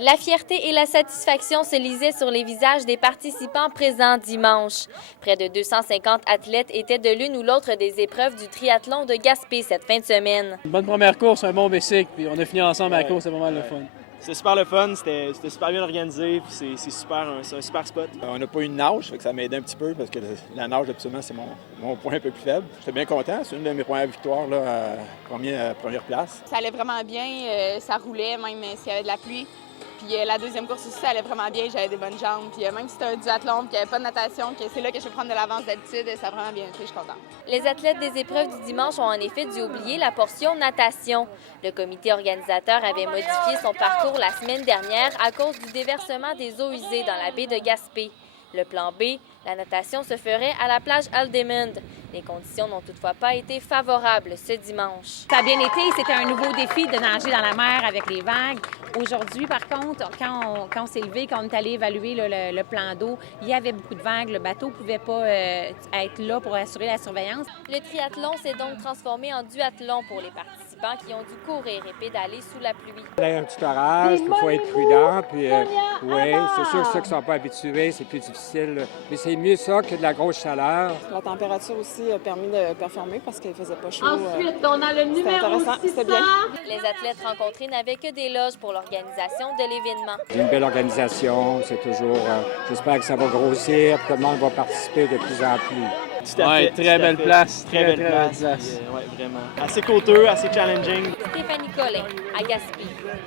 La fierté et la satisfaction se lisaient sur les visages des participants présents dimanche. Près de 250 athlètes étaient de l'une ou l'autre des épreuves du triathlon de Gaspé cette fin de semaine. Une bonne première course, un bon bicycle, puis on a fini ensemble à la course, c'est vraiment le fun. C'était super le fun, c'était super bien organisé, puis c'est un super spot. On n'a pas eu de nage, fait que ça m'a aidé un petit peu parce que la nage, absolument, c'est mon point un peu plus faible. J'étais bien content, c'est une de mes premières victoires là, première place. Ça allait vraiment bien, ça roulait même s'il y avait de la pluie. Puis la deuxième course aussi, ça allait vraiment bien, j'avais des bonnes jambes. Puis même si c'était un duathlon, puis qu'il n'y avait pas de natation, que c'est là que je peux prendre de l'avance d'habitude, ça a vraiment bien été, je suis contente. Les athlètes des épreuves du dimanche ont en effet dû oublier la portion natation. Le comité organisateur avait modifié son parcours la semaine dernière à cause du déversement des eaux usées dans la baie de Gaspé. Le plan B, la natation se ferait à la plage Aldemund. Les conditions n'ont toutefois pas été favorables ce dimanche. Ça a bien été, c'était un nouveau défi de nager dans la mer avec les vagues. Aujourd'hui, par contre, quand on s'est levé, quand on est allé évaluer le plan d'eau, il y avait beaucoup de vagues. Le bateau ne pouvait pas être là pour assurer la surveillance. Le triathlon s'est donc transformé en duathlon pour les participants qui ont dû courir et pédaler sous la pluie. Il y a un petit orage, il faut être prudent. Puis, oui, c'est sûr que ceux qui ne sont pas habitués, c'est plus difficile. Mais c'est mieux ça que de la grosse chaleur. La température aussi a permis de performer parce qu'il ne faisait pas chaud. Ensuite, on a le numéro 600. C'était bien. Les athlètes rencontrés n'avaient que des loges pour l'organisation de l'événement. C'est une belle organisation, c'est toujours... j'espère que ça va grossir, que tout le monde va participer de plus en plus. Ouais, très belle place. Très belle place. Ouais, vraiment. Assez coûteux, assez challenging. Stéphanie Collin, à Gaspé.